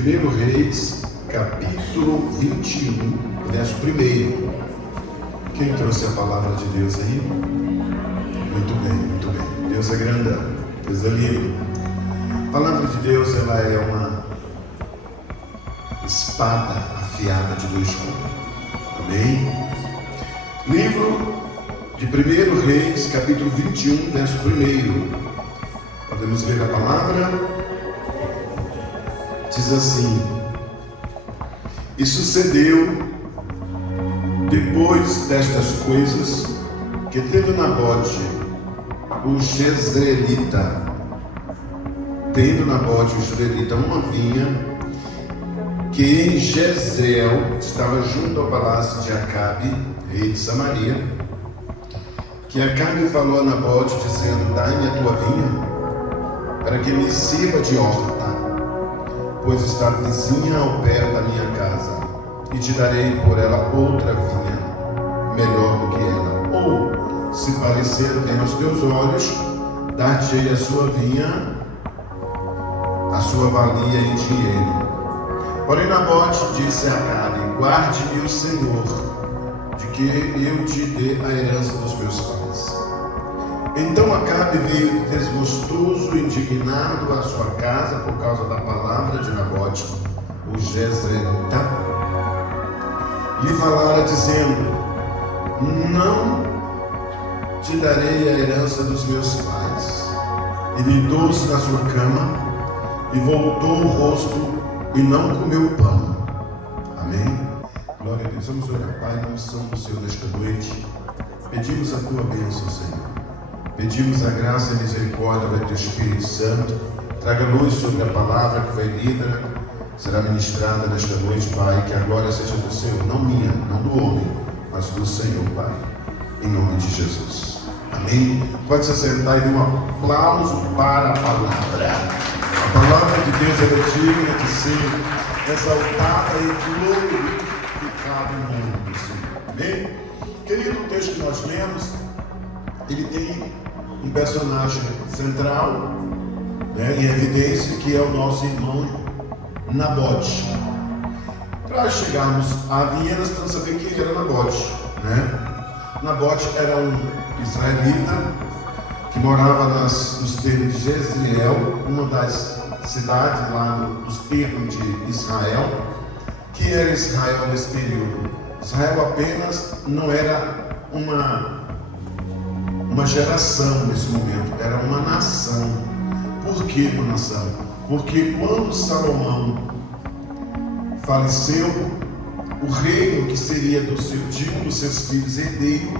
1 Reis, capítulo 21, verso 1. Quem trouxe a palavra de Deus aí? Muito bem, muito bem. Deus é grandão, Deus é lindo. A palavra de Deus, ela é uma espada afiada de dois gumes. Amém? Livro de 1 Reis, capítulo 21, verso 1. Podemos ver a palavra? Diz assim: e sucedeu depois destas coisas, que tendo Nabote o jezreelita uma vinha que em Jezreel estava junto ao palácio de Acabe, rei de Samaria, que Acabe falou a Nabote, dizendo: dai-me a tua vinha, para que me sirva de horta, pois está vizinha ao pé da minha casa, e te darei por ela outra vinha, melhor do que ela. Ou, se parecer bem aos teus olhos, dar-te-ei a sua vinha, a sua valia em dinheiro. Porém Nabote disse a Acabe: guarde-me o Senhor, de que eu te dê a herança dos meus pais. Então Acabe veio desgostoso e indignado à sua casa por causa da palavra de Nabote, o jezreelita. Lhe falara dizendo: não te darei a herança dos meus pais. E deitou-se na sua cama e voltou o rosto e não comeu pão. Amém? Glória a Deus. Vamos orar. Pai, na unção do Senhor nesta noite, pedimos a tua bênção, Senhor. Pedimos a graça e a misericórdia do teu Espírito Santo. Traga luz sobre a palavra que foi lida, será ministrada nesta noite, Pai. Que a glória seja do Senhor, não minha, não do homem, mas do Senhor, Pai. Em nome de Jesus. Amém? Pode se sentar e dar um aplauso para a palavra. A palavra de Deus é digna de ser exaltada e glorificada no mundo do Senhor. Amém? Querido, o texto que nós lemos, ele tem um personagem central, em evidência, que é o nosso irmão Nabote. Para chegarmos à vinha, nós temos que saber quem era Nabote. Nabote era um israelita que morava nos termos de Jezreel, uma das cidades lá nos termos de Israel. Que era Israel nesse período? Israel apenas não era uma geração nesse momento, era uma nação. Por que uma nação? Porque quando Salomão faleceu, o reino que seria de um dos seus filhos herdeiro,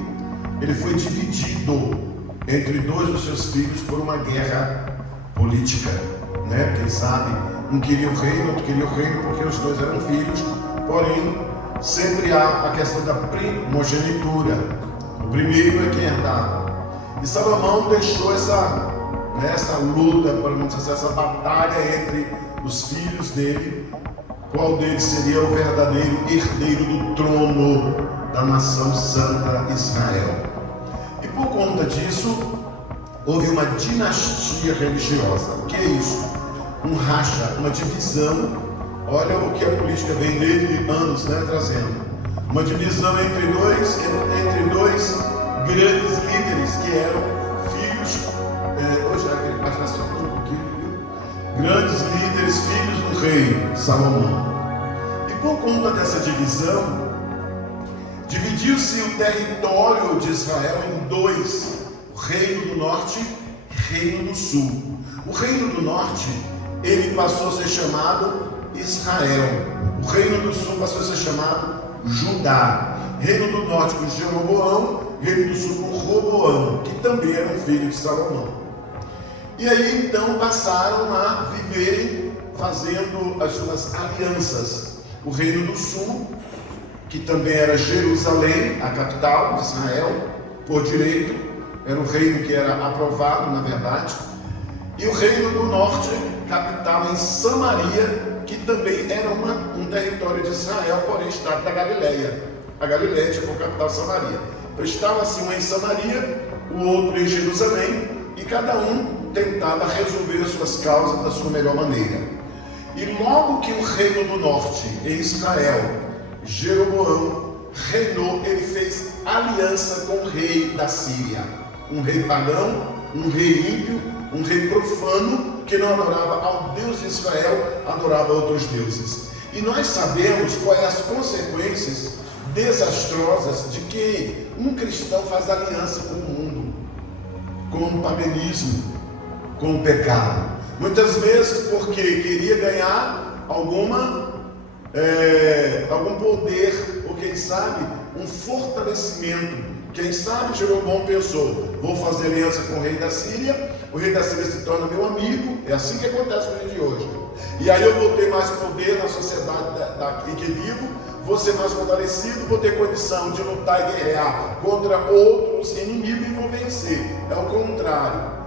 ele foi dividido entre dois dos seus filhos por uma guerra política, Quem sabe, um queria o reino, outro queria o reino, porque os dois eram filhos. Porém, sempre há a questão da primogenitura. O primeiro é quem herdava. E Salomão deixou essa luta, essa batalha entre os filhos dele, qual deles seria o verdadeiro herdeiro do trono da nação santa Israel. E por conta disso, houve uma dinastia religiosa. O que é isso? Um racha, uma divisão. Olha o que a política vem desde anos, trazendo. Uma divisão entre dois grandes líderes que eram filhos, hoje é aquele mais nacional um pouquinho, grandes líderes, filhos do rei Salomão. E por conta dessa divisão, dividiu-se o território de Israel em dois: o reino do norte e o reino do sul. O reino do norte, ele passou a ser chamado Israel. O reino do sul passou a ser chamado Judá. Reino do norte com Jeroboão, reino do sul com Roboão, que também era um filho de Salomão. E aí então passaram a viverem fazendo as suas alianças. O reino do sul, que também era Jerusalém, a capital de Israel, por direito, era um reino que era aprovado, na verdade. E o reino do norte, capital em Samaria, que também era um território de Israel, porém estado da Galileia. A Galileia tinha por capital Samaria. Então estava assim um em Samaria, o outro em Jerusalém, e cada um tentava resolver as suas causas da sua melhor maneira. E logo que o reino do norte, em Israel, Jeroboão reinou, ele fez aliança com o rei da Síria, um rei pagão, um rei ímpio, um rei profano, que não adorava ao Deus de Israel, adorava outros deuses. E nós sabemos quais as consequências desastrosas de que um cristão faz aliança com o mundo, com o paganismo, com o pecado. Muitas vezes porque queria ganhar algum poder, ou quem sabe, um fortalecimento. Quem sabe Jeroboão pensou, vou fazer aliança com o rei da Síria, o rei da Síria se torna meu amigo, é assim que acontece no dia de hoje. E aí eu vou ter mais poder na sociedade em que vivo, vou ser mais fortalecido, vou ter condição de lutar e guerrear contra outros inimigos e vou vencer. É o contrário.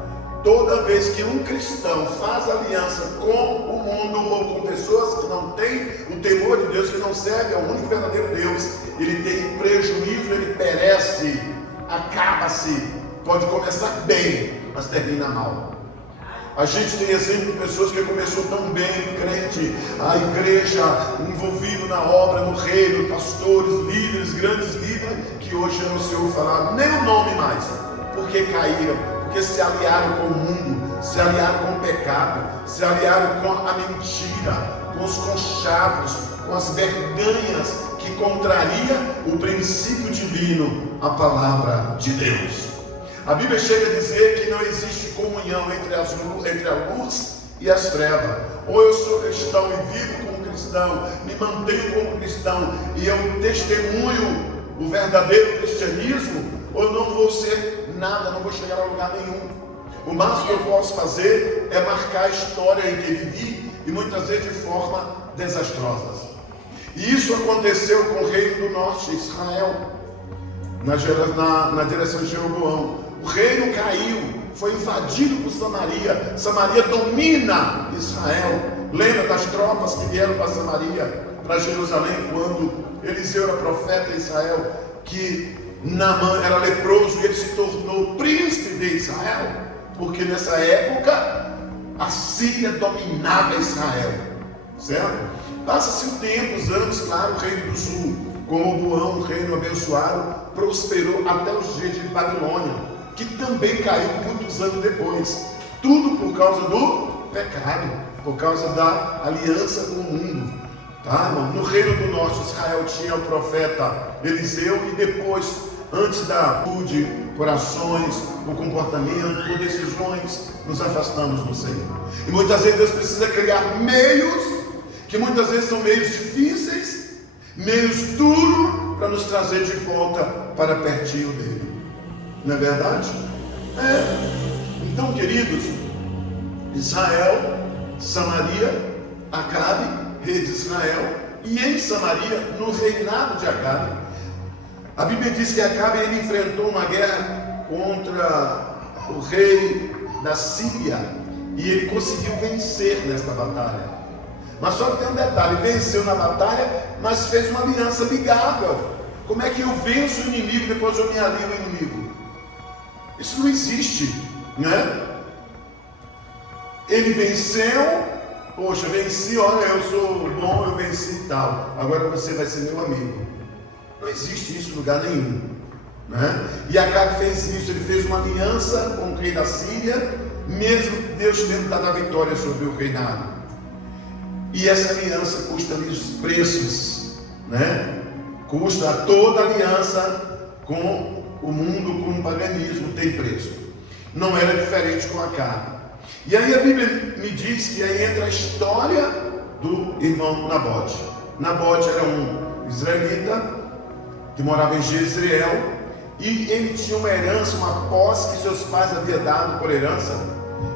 Toda vez que um cristão faz aliança com o mundo ou com pessoas que não têm o temor de Deus, que não servem ao único verdadeiro Deus, ele tem prejuízo, ele perece, acaba-se. Pode começar bem, mas termina mal. A gente tem exemplo de pessoas que começou tão bem, crente, a igreja envolvido na obra, no reino, pastores, líderes, grandes líderes, que hoje não se ouve falar nem o nome mais, porque caíram, porque se aliaram com o mundo, se aliaram com o pecado, se aliaram com a mentira, com os conchavos, com as vergonhas que contraria o princípio divino, a palavra de Deus. A Bíblia chega a dizer que não existe comunhão entre a luz e as trevas. Ou eu sou cristão e vivo como cristão, me mantenho como cristão e eu testemunho o verdadeiro cristianismo, ou eu não vou ser nada, não vou chegar a lugar nenhum. O máximo que eu posso fazer é marcar a história em que vivi, e muitas vezes de forma desastrosa. E isso aconteceu com o reino do norte, Israel, na direção de Jeroboão. O reino caiu, foi invadido por Samaria. Samaria domina Israel. Lembra das tropas que vieram para Samaria, para Jerusalém, quando Eliseu era profeta em Israel, que Naamã era leproso e ele se tornou príncipe de Israel, porque nessa época a Síria dominava Israel, certo? Passa-se o tempo, os anos, claro, o reino do sul, com Roboão, o reino abençoado, prosperou até os dias de Babilônia, que também caiu muitos anos depois. Tudo por causa do pecado, por causa da aliança com o mundo. Tá, irmão? No reino do norte, Israel tinha o profeta Eliseu, e depois, antes da atitude, por ações, por comportamento, por decisões, nos afastamos do Senhor. E muitas vezes Deus precisa criar meios, que muitas vezes são meios difíceis, meios duros, para nos trazer de volta para pertinho dele. Não é verdade? Então, queridos, Israel, Samaria, Acabe, rei de Israel, e em Samaria, no reinado de Acabe, a Bíblia diz que Acabe ele enfrentou uma guerra contra o rei da Síria, e ele conseguiu vencer nesta batalha. Mas só que tem um detalhe: venceu na batalha, mas fez uma aliança amigável. Como é que eu venço o inimigo depois eu me alio ao inimigo? Isso não existe, né? Ele venceu, poxa, venci, olha, eu sou bom, eu venci e tal, agora você vai ser meu amigo. Não existe isso em lugar nenhum, né? E Acabe fez isso, ele fez uma aliança com o rei da Síria, mesmo Deus tendo dado a vitória sobre o reinado. E essa aliança custa-lhe os preços, né? Custa toda aliança com o mundo, com o paganismo, tem preço. Não era diferente com Acabe. E aí a Bíblia me diz que aí entra a história do irmão Nabote. Nabote era um israelita que morava em Jezreel, e ele tinha uma herança, uma posse que seus pais haviam dado por herança.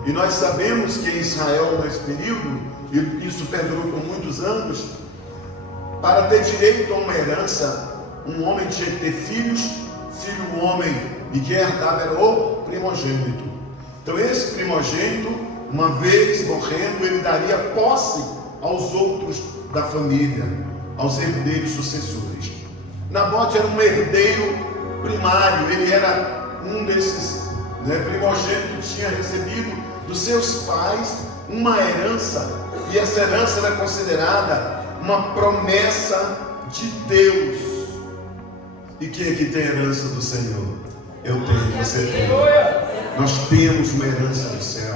E nós sabemos que em Israel, nesse período, e isso perdurou por muitos anos, para ter direito a uma herança, um homem tinha que ter filhos, filho do homem, e quem herdava era o primogênito. Então esse primogênito, uma vez morrendo, ele daria posse aos outros da família, aos herdeiros sucessores. Nabote era um herdeiro primário, ele era um desses primogênitos que tinha recebido dos seus pais uma herança E essa herança era considerada uma promessa de Deus. E quem aqui tem a herança do Senhor? Eu tenho, você tem. Nós temos uma herança do céu.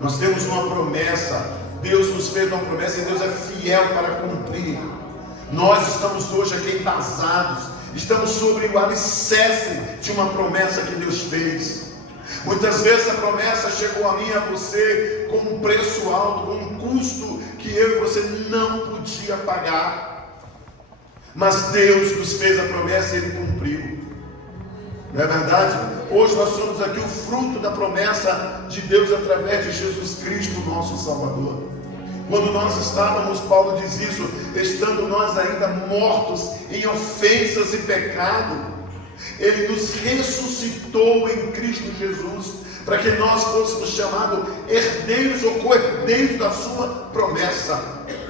Nós temos uma promessa. Deus nos fez uma promessa e Deus é fiel para cumprir. Nós estamos hoje aqui embasados. Estamos sobre o alicerce de uma promessa que Deus fez. Muitas vezes a promessa chegou a mim e a você com um preço alto, com um custo que eu e você não podia pagar. Mas Deus nos fez a promessa e Ele cumpriu. Não é verdade? Hoje nós somos aqui o fruto da promessa de Deus através de Jesus Cristo, nosso Salvador. Quando nós estávamos, Paulo diz isso, estando nós ainda mortos em ofensas e pecado, Ele nos ressuscitou em Cristo Jesus, para que nós fôssemos chamados herdeiros ou co-herdeiros da sua promessa.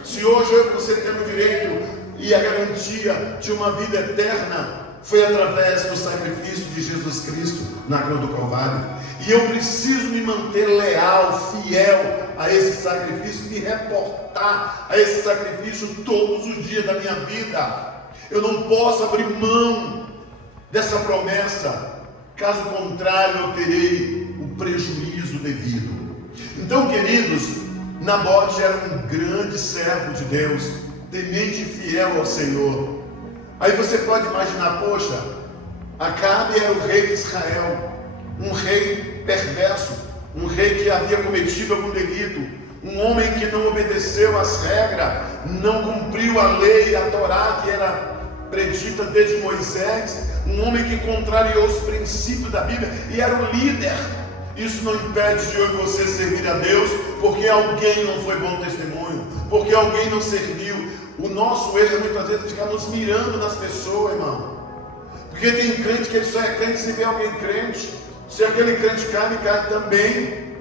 Se hoje eu e você temos o direito e a garantia de uma vida eterna, foi através do sacrifício de Jesus Cristo na cruz do Calvário. E eu preciso me manter leal, fiel a esse sacrifício, me reportar a esse sacrifício todos os dias da minha vida. Eu não posso abrir mão dessa promessa, caso contrário eu terei o prejuízo devido. Então, queridos, Nabote era um grande servo de Deus, temente e fiel ao Senhor. Aí você pode imaginar, poxa, Acabe era o rei de Israel, um rei perverso, um rei que havia cometido algum delito, um homem que não obedeceu às regras, não cumpriu a lei, a Torá que era predita desde Moisés, um homem que contrariou os princípios da Bíblia e era o líder. Isso não impede de eu e você servir a Deus, porque alguém não foi bom testemunho, porque alguém não serviu. O nosso erro muitas vezes é ficar nos mirando nas pessoas, irmão. Porque tem crente que ele só é crente se vê alguém crente. Se aquele crente cai, cai também.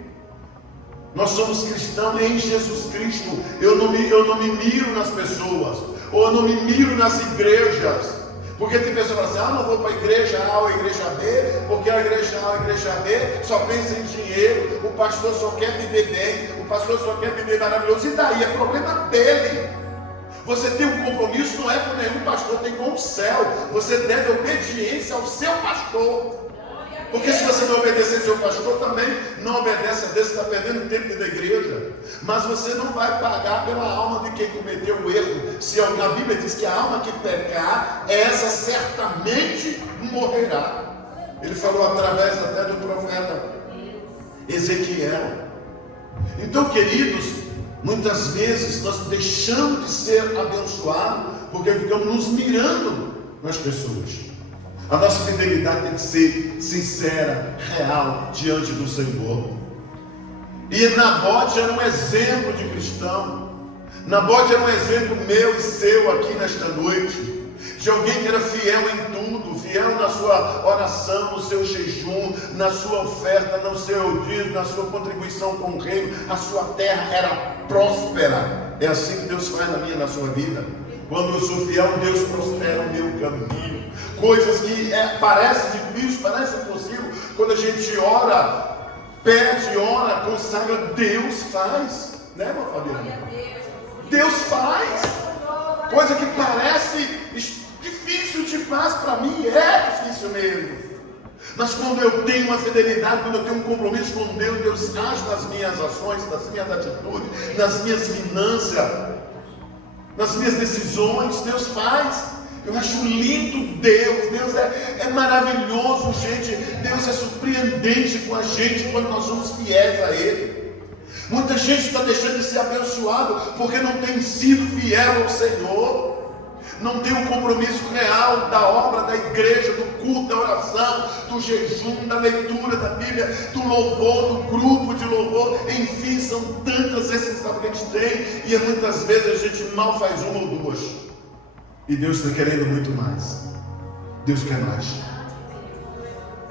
Nós somos cristãos em Jesus Cristo. Eu não me miro nas pessoas, ou eu não me miro nas igrejas. Porque tem pessoas que falam assim, não vou para a igreja A ou a igreja B, porque a igreja A ou a igreja B só pensa em dinheiro, o pastor só quer viver bem, o pastor só quer viver maravilhoso. E daí? É problema dele. Você tem um compromisso, não é com nenhum pastor, tem com o céu. Você deve obediência ao seu pastor. Porque se você não obedecer ao seu pastor, também não obedece a Deus, você está perdendo o tempo da igreja. Mas você não vai pagar pela alma de quem cometeu o erro. Se a Bíblia diz que a alma que pecar, essa certamente morrerá. Ele falou através até do profeta Ezequiel. Então, queridos, muitas vezes nós deixamos de ser abençoados porque ficamos nos mirando nas pessoas. A nossa fidelidade tem que ser sincera, real, diante do Senhor. E Nabote era um exemplo de cristão. Nabote era um exemplo meu e seu aqui nesta noite. De alguém que era fiel em tudo, fiel na sua oração, no seu jejum, na sua oferta, no seu dízimo, na sua contribuição com o reino. A sua terra era próspera. É assim que Deus faz na minha e na sua vida. Quando eu sou fiel, Deus prospera o meu caminho. Coisas que parece difícil, parece impossível. Quando a gente ora, pede, ora, consagra, Deus faz. Né, minha família? Deus faz. Coisa que parece difícil demais para mim, é difícil mesmo. Mas quando eu tenho uma fidelidade, quando eu tenho um compromisso com Deus, Deus age nas minhas ações, nas minhas atitudes, nas minhas finanças, nas minhas decisões. Deus faz. Eu acho lindo Deus. Deus é maravilhoso, gente. Deus é surpreendente com a gente quando nós somos fiéis a Ele. Muita gente está deixando de ser abençoado porque não tem sido fiel ao Senhor. Não tem um compromisso real da obra da igreja, do culto, da oração, do jejum, da leitura da Bíblia, do louvor, do grupo de louvor. Enfim, são tantas responsabilidades que a gente tem, e muitas vezes a gente mal faz uma ou duas. E Deus está querendo muito mais. Deus quer mais.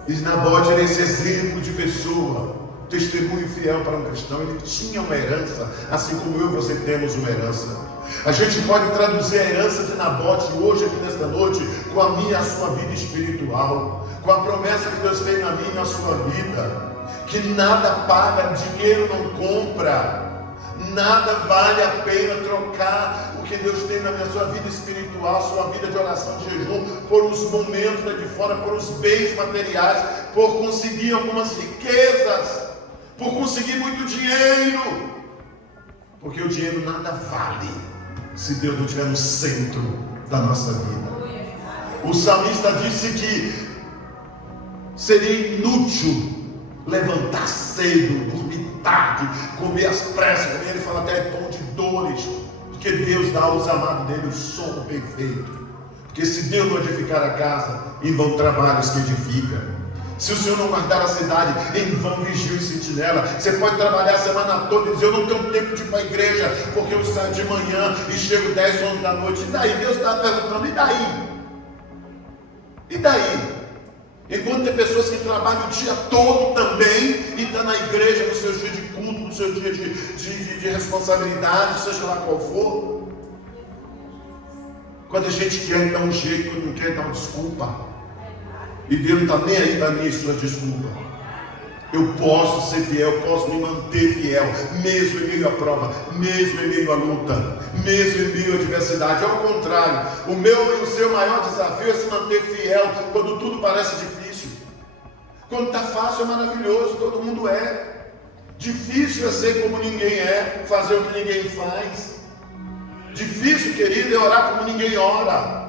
E Nabote era esse exemplo de pessoa, testemunho fiel para um cristão. Ele tinha uma herança, assim como eu e você temos uma herança. A gente pode traduzir a herança de Nabote hoje, aqui nesta noite, com a minha e a sua vida espiritual, com a promessa que Deus fez na minha e na sua vida, que nada paga, dinheiro não compra, Nada vale a pena trocar o que Deus tem na sua vida espiritual, sua vida de oração, de jejum, por os momentos lá de fora, por os bens materiais, por conseguir algumas riquezas, por conseguir muito dinheiro. Porque o dinheiro nada vale se Deus não estiver no centro da nossa vida. O salmista disse que seria inútil levantar cedo, dormir tarde, comer às pressas, como ele fala até pão de dores, porque Deus dá aos amados dele o sono perfeito. Porque se Deus não edificar a casa, em vão trabalhos que edifica. Se o Senhor não guardar a cidade, em vão vigia e sentinela. Você pode trabalhar a semana toda e dizer: eu não tenho tempo de ir para a igreja, porque eu saio de manhã e chego 10, 11 da noite. E daí? Deus está perguntando: e daí? E daí? Enquanto tem pessoas que trabalham o dia todo também e estão na igreja no seu dia de culto, no seu dia de responsabilidade, seja lá qual for. Quando a gente quer dar um jeito, quando não quer dar uma desculpa. E Deus não está nem aí para mim e sua desculpa. Eu posso ser fiel, posso me manter fiel, mesmo em meio à prova, mesmo em meio à luta, mesmo em meio à adversidade. Ao contrário, o meu e o seu maior desafio é se manter fiel quando tudo parece difícil. Quando está fácil é maravilhoso, todo mundo é. Difícil é ser como ninguém é, fazer o que ninguém faz. Difícil, querido, é orar como ninguém ora.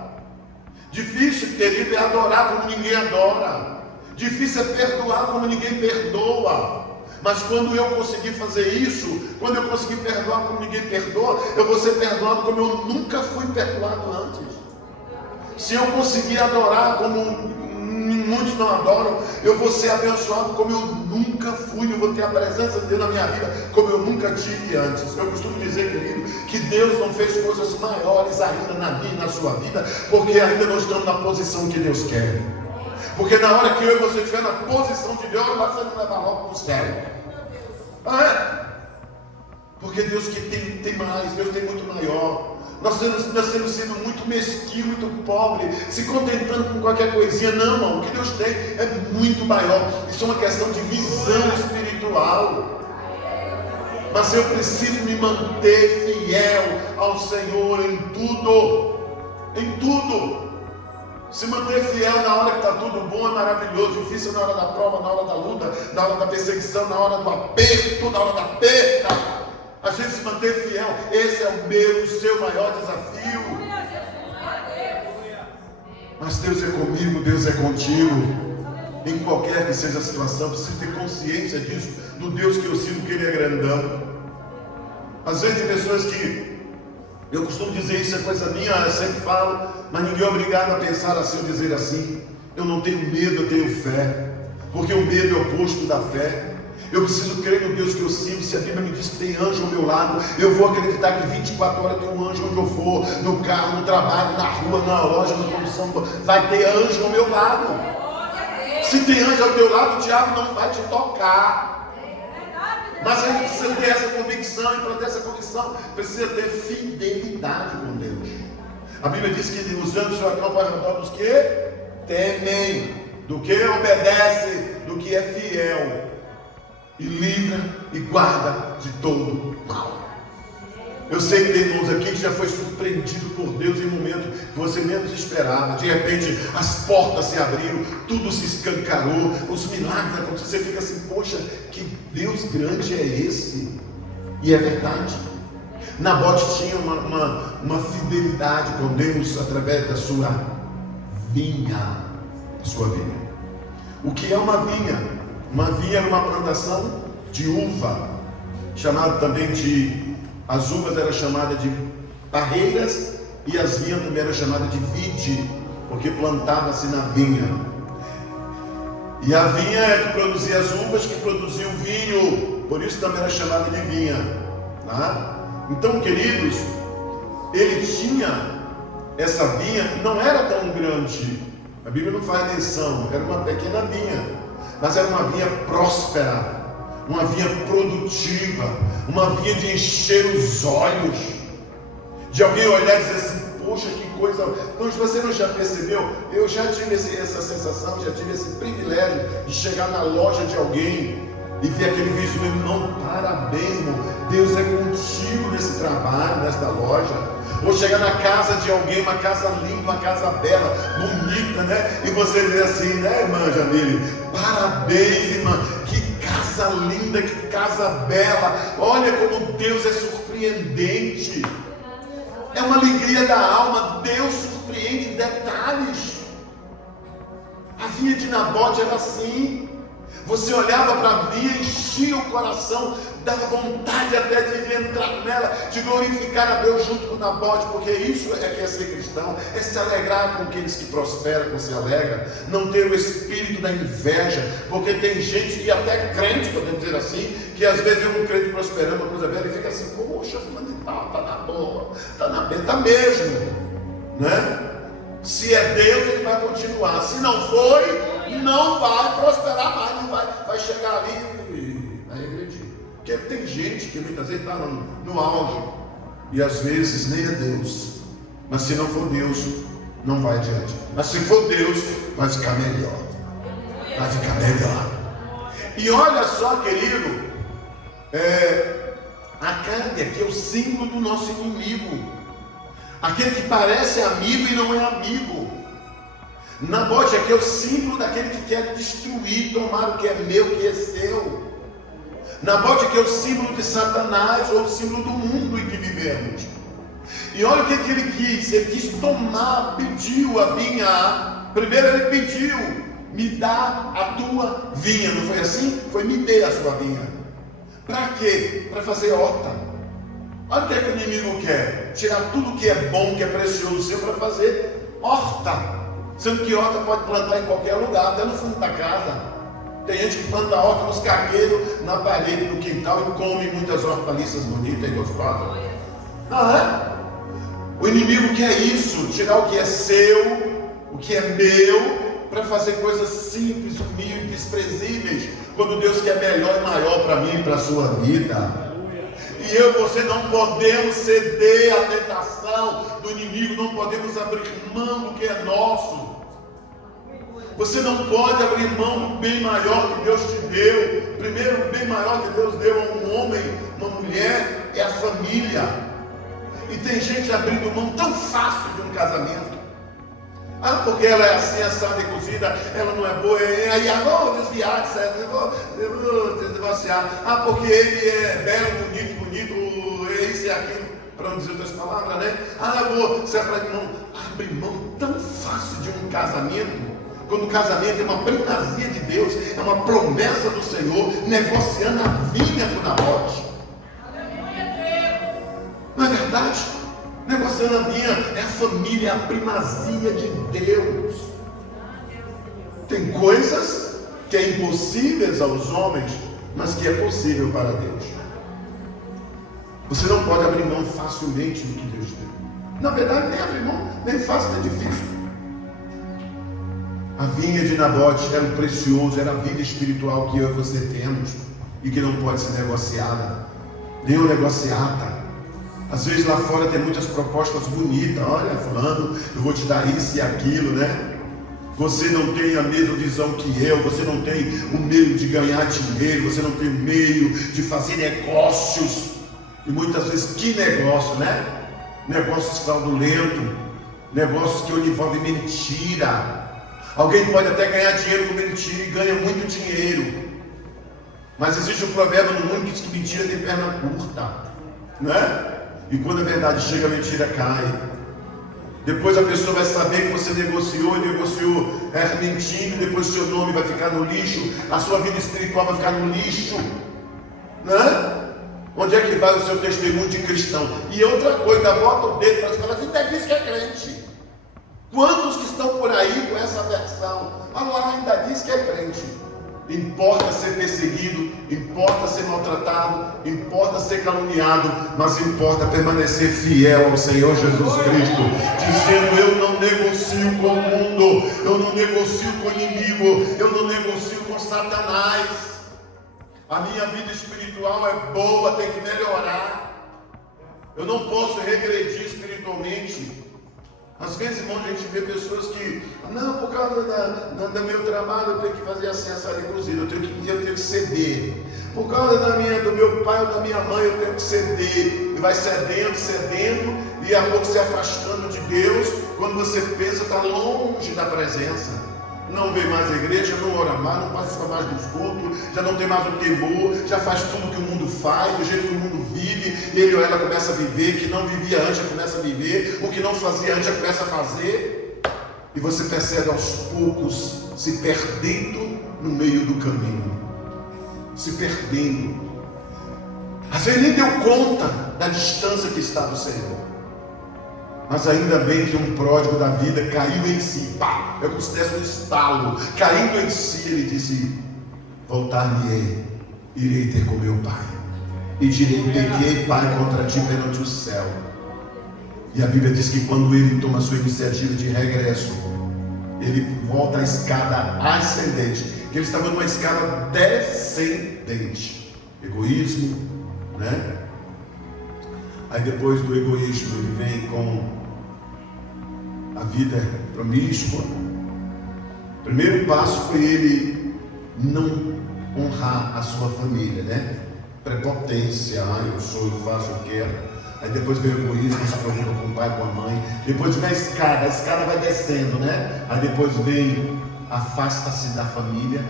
Difícil, querido, é adorar como ninguém adora. Difícil é perdoar como ninguém perdoa. Mas quando eu conseguir fazer isso, quando eu conseguir perdoar como ninguém perdoa, eu vou ser perdoado como eu nunca fui perdoado antes. Se eu conseguir adorar como muitos não adoram, eu vou ser abençoado como eu nunca fui. Eu vou ter a presença de Deus na minha vida como eu nunca tive antes. Eu costumo dizer, querido, que Deus não fez coisas maiores ainda na minha e na sua vida, porque ainda não estamos na posição que Deus quer. Porque na hora que eu e você estiver na posição de Deus, você não levar logo para o céu. Porque Deus que tem mais, Deus tem muito maior. Nós temos sido muito mesquinho, muito pobre, se contentando com qualquer coisinha. Não, irmão, o que Deus tem é muito maior. Isso é uma questão de visão espiritual. Mas eu preciso me manter fiel ao Senhor em tudo. Em tudo. Se manter fiel na hora que está tudo bom é maravilhoso. Difícil na hora da prova, na hora da luta, na hora da perseguição, na hora do aperto, na hora da perda. A gente se manter fiel, esse é o meu, o seu maior desafio. Mas Deus é comigo, Deus é contigo. Em qualquer que seja a situação, preciso ter consciência disso, do Deus que eu sinto que Ele é grandão. Às vezes tem pessoas que, eu costumo dizer isso, é coisa minha, eu sempre falo, mas ninguém é obrigado a pensar assim ou dizer assim. Eu não tenho medo, eu tenho fé, porque o medo é o oposto da fé. Eu preciso crer no Deus que eu sirvo. Se a Bíblia me diz que tem anjo ao meu lado, eu vou acreditar que 24 horas tem um anjo onde eu for, no carro, no trabalho, na rua, na loja, na condução, vai ter anjo ao meu lado. Se tem anjo ao teu lado, o diabo não vai te tocar. Mas a gente precisa ter essa convicção, e para ter essa convicção, precisa ter fidelidade com Deus. A Bíblia diz que os anjos se acampam ao redor dos que temem, do que obedece, do que é fiel. E livra e guarda de todo mal. Eu sei que tem irmãos aqui que já foi surpreendido por Deus em um momento que você menos esperava. De repente as portas se abriram, tudo se escancarou, os milagres aconteceram. Você fica assim: poxa, que Deus grande é esse? E é verdade. Nabote tinha uma fidelidade com Deus através da sua vinha. O que é uma vinha? Uma vinha era uma plantação de uva, chamada também de, as uvas eram chamadas de parreiras e as vinhas também eram chamadas de vide, porque plantava-se na vinha. E a vinha é que produzia as uvas, que produzia o vinho, por isso também era chamada de vinha. Tá? Então, queridos, ele tinha essa vinha, não era tão grande, a Bíblia não faz menção, era uma pequena vinha. Mas era uma vinha próspera, uma vinha produtiva, uma vinha de encher os olhos, de alguém olhar e dizer assim: poxa, que coisa. Então, você não já percebeu? Eu já tive essa sensação, já tive esse privilégio de chegar na loja de alguém e ver aquele vislumbre, irmão, parabéns, irmão, Deus é contigo nesse trabalho, nesta loja. Ou chegar na casa de alguém, uma casa linda, uma casa bela, bonita, né? E você dizer assim, né, irmã Janine? Parabéns, irmã, que casa linda, que casa bela. Olha como Deus é surpreendente. É uma alegria da alma. Deus surpreende detalhes. A vinha de Nabote era assim. Você olhava para a vinha, enchia o coração, dava vontade até de entrar nela, de glorificar a Deus junto com Nabote, porque isso é que é ser cristão, é se alegrar com aqueles que prosperam, que se alegra, não ter o espírito da inveja, porque tem gente, e até crente, podemos dizer assim, que às vezes vê um crente prosperando, uma coisa bela, e fica assim, poxa, fulano de tal, tá na boa, tá na bem, tá mesmo, né? Se é Deus, ele vai continuar, se não foi, não vai prosperar mais, não vai chegar ali e vai regredir. Porque tem gente que muitas vezes está no auge, e às vezes nem é Deus, mas se não for Deus, não vai adiante. Mas se for Deus, vai ficar melhor. Vai ficar melhor. E olha só, querido, Acabe aqui é o símbolo do nosso inimigo. Aquele que parece amigo e não é amigo. Nabote aqui é o símbolo daquele que quer destruir, tomar o que é meu, o que é seu. Nabote aqui é o símbolo de Satanás, ou o símbolo do mundo em que vivemos. E olha o que ele quis. Ele quis tomar, pediu a vinha. Primeiro ele pediu, me dá a tua vinha. Não foi assim? Foi, me dê a sua vinha. Para quê? Para fazer horta. Olha o que o inimigo quer. Tirar tudo que é bom, que é precioso seu, para fazer horta. Sendo que horta pode plantar em qualquer lugar, até no fundo da casa. Tem gente que planta horta nos caqueiros, na parede, no quintal, e come muitas hortaliças bonitas e gostosas. O inimigo quer isso, tirar o que é seu, o que é meu, para fazer coisas simples, humildes, desprezíveis, quando Deus quer melhor e maior para mim e para a sua vida. E eu e você não podemos ceder à tentação do inimigo, não podemos abrir mão do que é nosso. Você não pode abrir mão do bem maior que Deus te deu. Primeiro, o bem maior que Deus deu a um homem, uma mulher, é a família. E tem gente abrindo mão tão fácil de um casamento. Porque ela é assim, assada e cozida, ela não é boa, aí vou desviar, etc. Eu vou divorciar. Porque ele é belo, bonito, isso e aquilo, para não dizer outras palavras, né? Eu vou separar de mão. Abrir mão tão fácil de um casamento, quando o casamento é uma primazia de Deus, é uma promessa do Senhor, negociando a vinha com Nabote. Não é verdade? Negociando a vinha é a família, é a primazia de Deus. Tem coisas que é impossíveis aos homens, mas que é possível para Deus. Você não pode abrir mão facilmente do que Deus deu. Na verdade, nem abrir mão, nem fácil, nem difícil. A vinha de Nabote era o precioso, era a vida espiritual que eu e você temos, e que não pode ser negociada, nem negociada. Às vezes lá fora tem muitas propostas bonitas. Olha, fulano, eu vou te dar isso e aquilo, né? Você não tem a mesma visão que eu, você não tem o meio de ganhar dinheiro, você não tem o meio de fazer negócios. E muitas vezes, que negócio, né? Negócios fraudulentos, negócios que envolvem mentira. Alguém pode até ganhar dinheiro com mentira e ganha muito dinheiro. Mas existe um provérbio no mundo que diz que mentira tem perna curta, né? E quando a verdade chega, a mentira cai. Depois a pessoa vai saber que você negociou mentindo, e depois seu nome vai ficar no lixo, a sua vida espiritual vai ficar no lixo, né? Onde é que vai o seu testemunho de cristão? E outra coisa, bota o dedo para falar assim, ainda diz que é crente. Quantos que estão por aí com essa versão? Lá ainda diz que é crente. Importa ser perseguido, importa ser maltratado, importa ser caluniado, mas importa permanecer fiel ao Senhor Jesus Cristo, dizendo: eu não negocio com o mundo, eu não negocio com o inimigo, eu não negocio com Satanás. A minha vida espiritual é boa, tem que melhorar. Eu não posso regredir espiritualmente. Às vezes, irmão, a gente vê pessoas que, não, por causa do meu trabalho eu tenho que fazer assim, essa cozido, eu tenho que ceder. Por causa do meu pai ou da minha mãe eu tenho que ceder. E vai cedendo, e a pouco se afastando de Deus. Quando você pensa, está longe da presença. Não vê mais a igreja, não ora mais, não participa mais dos cultos, já não tem mais o temor, já faz tudo que o mundo faz, do jeito que o mundo vive, ele ou ela começa a viver, que não vivia antes já começa a viver, o que não fazia antes já começa a fazer, e você percebe aos poucos se perdendo no meio do caminho, se perdendo, às vezes nem deu conta da distância que está do Senhor. Mas ainda bem que um pródigo da vida caiu em si, pá, é como se desse um estalo, caindo em si, ele disse: voltar-me-ei, irei ter com meu pai, e direi: pequei, pai, contra ti perante o céu. E a Bíblia diz que quando ele toma a sua iniciativa de regresso, ele volta à escada ascendente, que ele estava numa escada descendente, egoísmo, né? Aí depois do egoísmo ele vem com a vida promíscua. O primeiro passo foi ele não honrar a sua família, né? Prepotência, eu sou, eu faço, eu quero. Aí depois vem o egoísmo, se preocupa com o pai, com a mãe. Depois vem a escada vai descendo, né? Aí depois vem, afasta-se da família,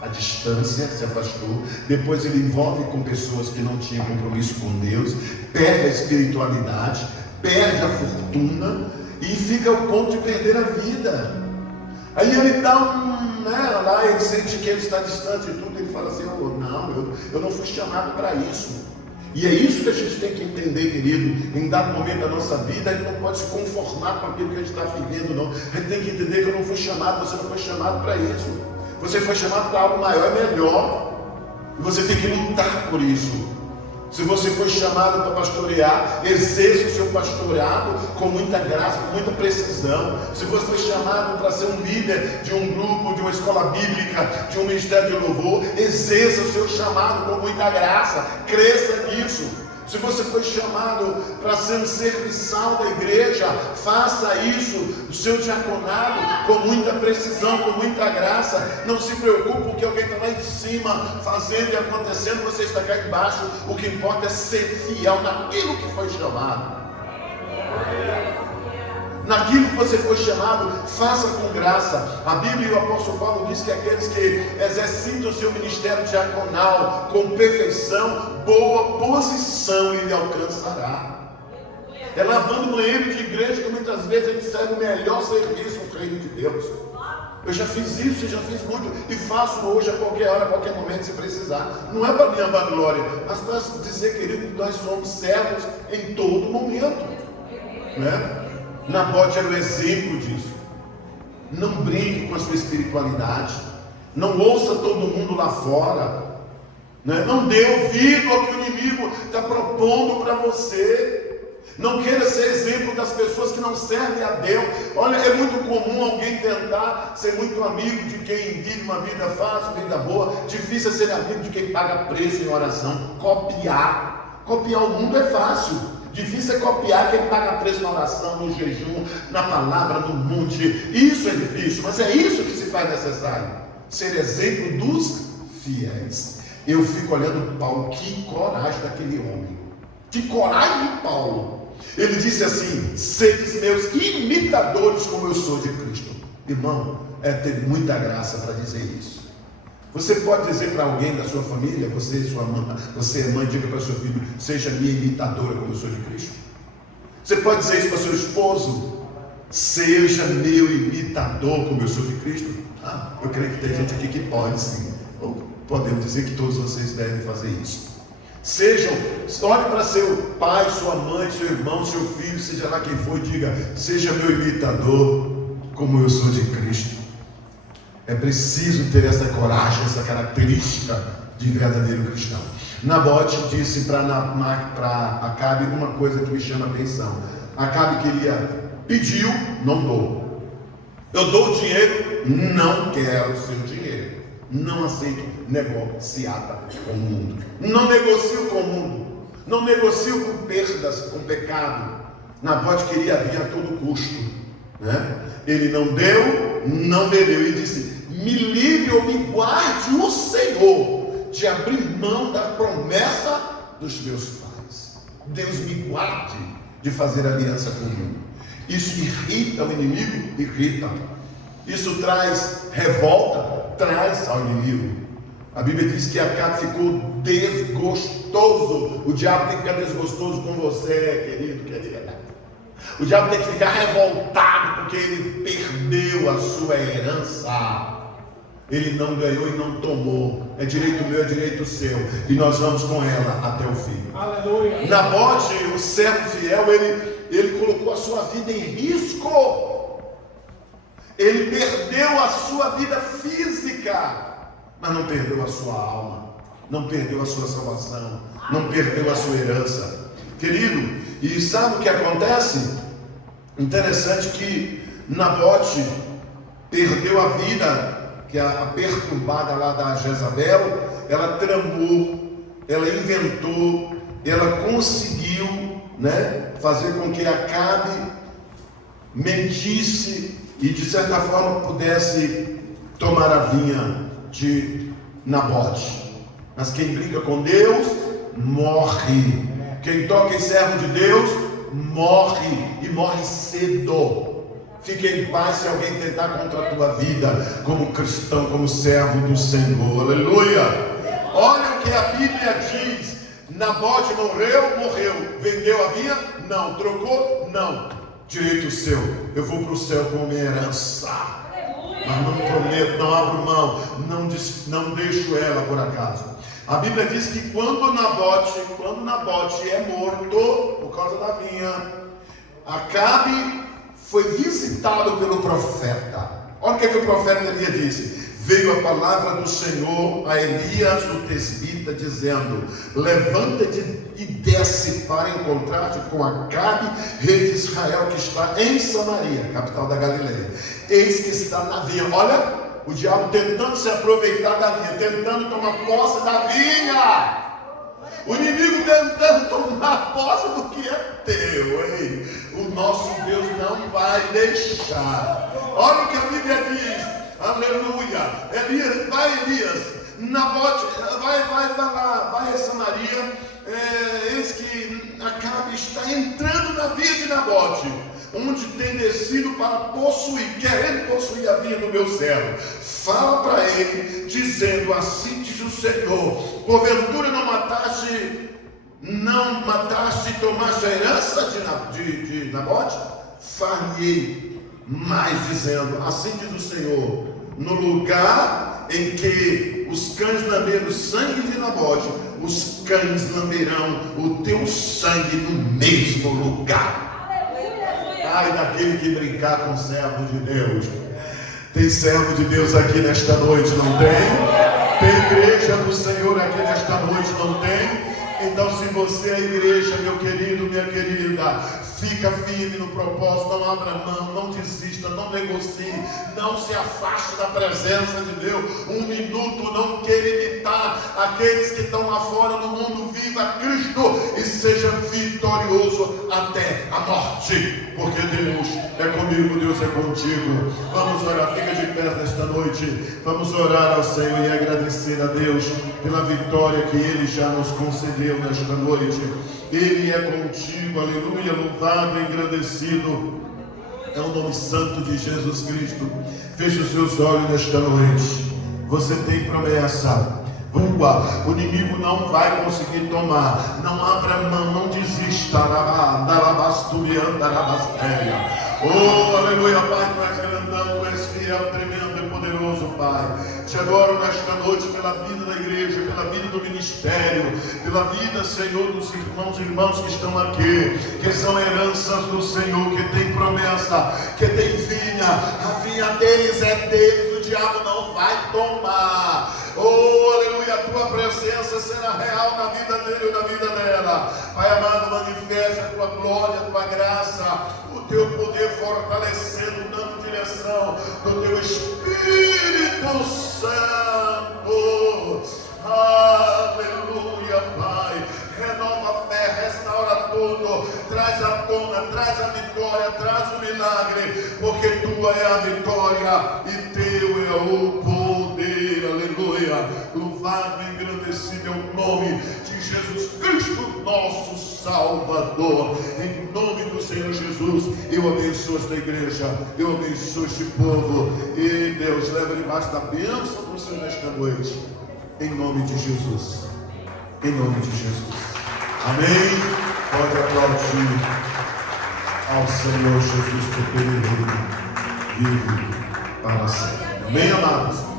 a distância, se afastou. Depois ele envolve com pessoas que não tinham compromisso com Deus, perde a espiritualidade, perde a fortuna e fica ao ponto de perder a vida. Aí ele dá lá ele sente que ele está distante de tudo, ele fala assim: não, eu não fui chamado para isso. E é isso que a gente tem que entender, querido. Em dado momento da nossa vida, a gente não pode se conformar com aquilo que a gente está vivendo, não. A gente tem que entender que eu não fui chamado, você não foi chamado para isso. Você foi chamado para algo maior e melhor. E você tem que lutar por isso. Se você foi chamado para pastorear, exerça o seu pastoreado com muita graça, com muita precisão. Se você foi chamado para ser um líder de um grupo, de uma escola bíblica, de um ministério de louvor, exerça o seu chamado com muita graça. Cresça nisso. Se você foi chamado para ser um serviçal da igreja, faça isso, o seu diaconado, com muita precisão, com muita graça. Não se preocupe porque alguém está lá em cima, fazendo e acontecendo, você está cá embaixo. O que importa é ser fiel naquilo que foi chamado. Naquilo que você foi chamado, faça com graça. A Bíblia e o apóstolo Paulo diz que aqueles que exercitam o seu ministério diaconal com perfeição, boa posição ele alcançará. É lavando banheiro de igreja que muitas vezes ele serve o melhor serviço no reino de Deus. Eu já fiz isso, eu já fiz muito e faço hoje a qualquer hora, a qualquer momento se precisar. Não é para minha vanglória, mas para dizer, querido, que nós somos servos em todo momento, né? Nabote era o exemplo disso. Não brinque com a sua espiritualidade. Não ouça todo mundo lá fora, né? Não dê ouvido ao que o inimigo está propondo para você. Não queira ser exemplo das pessoas que não servem a Deus. Olha, é muito comum alguém tentar ser muito amigo de quem vive uma vida fácil, vida boa. Difícil é ser amigo de quem paga preço em oração. Copiar o mundo é fácil. Difícil é copiar quem paga preço na oração, no jejum, na palavra, no monte. Isso é difícil, mas é isso que se faz necessário. Ser exemplo dos fiéis. Eu fico olhando Paulo, que coragem daquele homem. Que coragem de Paulo. Ele disse assim: sedes meus imitadores como eu sou de Cristo. Irmão, é ter muita graça para dizer isso. Você pode dizer para alguém da sua família, você é mãe, diga para seu filho: seja minha imitadora como eu sou de Cristo. Você pode dizer isso para seu esposo: seja meu imitador como eu sou de Cristo. Eu creio que tem gente aqui que pode sim. Ou podemos dizer que todos vocês devem fazer isso. Olhe para seu pai, sua mãe, seu irmão, seu filho, seja lá quem for, e diga: seja meu imitador como eu sou de Cristo. É preciso ter essa coragem, essa característica de verdadeiro cristão. Nabote disse para Acabe uma coisa que me chama a atenção. Acabe pediu, não dou. Eu dou o dinheiro, não quero o seu dinheiro. Não aceito negociata com o mundo. Não negocio com o mundo. Não negocio com perdas, com pecado. Nabote queria a vinha a todo custo, né? Ele não deu, não bebeu e disse: me livre ou me guarde o Senhor de abrir mão da promessa dos meus pais. Deus me guarde de fazer aliança comigo. Isso irrita o inimigo? Irrita. Isso traz revolta? Traz ao inimigo. A Bíblia diz que Acabe ficou desgostoso. O diabo tem que ficar desgostoso com você, querido, querida. O diabo tem que ficar revoltado porque ele perdeu a sua herança. Ele não ganhou e não tomou. É direito meu, é direito seu. E nós vamos com ela até o fim. Aleluia. Nabote, o servo fiel, ele colocou a sua vida em risco. Ele perdeu a sua vida física, mas não perdeu a sua alma, não perdeu a sua salvação, não perdeu a sua herança. Querido, e sabe o que acontece? Interessante que Nabote perdeu a vida, que a perturbada lá da Jezabel, ela tramou, ela inventou, ela conseguiu, né, fazer com que Acabe mentisse e de certa forma pudesse tomar a vinha de Nabote. Mas quem briga com Deus, morre. Quem toca em servo de Deus, morre, e morre cedo. Fique em paz se alguém tentar contra a tua vida, como cristão, como servo do Senhor. Aleluia. Olha o que a Bíblia diz. Nabote morreu. Vendeu a vinha? Não. Trocou? Não. Direito seu, eu vou para o céu com minha herança. Mas não prometo, não abro mão, não deixo ela por acaso. A Bíblia diz que quando Nabote é morto por causa da vinha, Acabe foi visitado pelo profeta. Olha o que o profeta Elias disse: veio a palavra do Senhor a Elias o tesbita, dizendo: levanta-te e desce para encontrar-te com Acabe, rei de Israel, que está em Samaria, capital da Galileia. Eis que está na vinha. Olha, o diabo tentando se aproveitar da vinha, tentando tomar posse da vinha. O inimigo tentando tomar posse do que é teu, hein? O nosso Deus não vai deixar. Olha o que a Bíblia diz. Aleluia. Elias, Nabote, vai lá, vai a Samaria. Eis que Acabe está entrando na vinha de Nabote, onde tem descido para possuir, querendo possuir a vinha do meu servo. Fala para ele, dizendo: assim diz o Senhor, porventura não mataste e tomaste a herança de Nabote? Far-lhe mais, dizendo: assim diz o Senhor, no lugar em que os cães lamberam o sangue de Nabote, os cães lamberão o teu sangue no mesmo lugar. Ai daquele que brincar com servo de Deus. Tem servo de Deus aqui nesta noite, não tem? Tem igreja do Senhor aqui nesta noite, não tem? Então, se você é a igreja, meu querido, minha querida, fica firme no propósito, não abra mão, não desista, não negocie, não se afaste da presença de Deus. Um minuto, não queira imitar aqueles que estão lá fora no mundo. Viva Cristo e seja vitorioso até a morte, porque Deus é comigo, Deus é contigo. Vamos orar, fica de pé nesta noite, vamos orar ao Senhor e agradecer a Deus pela vitória que Ele já nos concedeu nesta noite. Ele é contigo, aleluia, louvado, engrandecido é o nome santo de Jesus Cristo. Feche os seus olhos nesta noite. Você tem promessa. O inimigo não vai conseguir tomar. Não abra mão, não desista. Oh, aleluia, Pai, tu és grandão, tu és fiel, tremendo e poderoso, Pai. Te adoro nesta noite pela vida da igreja, pela vida do ministério, pela vida, Senhor, dos irmãos que estão aqui, que são heranças do Senhor, que tem promessa, que tem vinha. A vinha deles é deles, o diabo não vai tomar. Oh, aleluia, a tua presença será real na vida dele e na vida dela. Pai amado, manifesta a tua glória, a tua graça, o teu poder fortalecendo, dando direção do teu Espírito Santo. Aleluia, Pai. Renova a fé, restaura tudo, traz à tona, traz tua é a vitória e teu é o poder. Aleluia. Louvado e engrandecido é o nome de Jesus Cristo, nosso Salvador. Em nome do Senhor Jesus, eu abençoo esta igreja, eu abençoo este povo. E Deus, leva debaixo da bênção do Senhor nesta noite. Em nome de Jesus. Em nome de Jesus. Amém. Pode aplaudir ao Senhor Jesus, porque Ele vive para sempre. Amém, amados?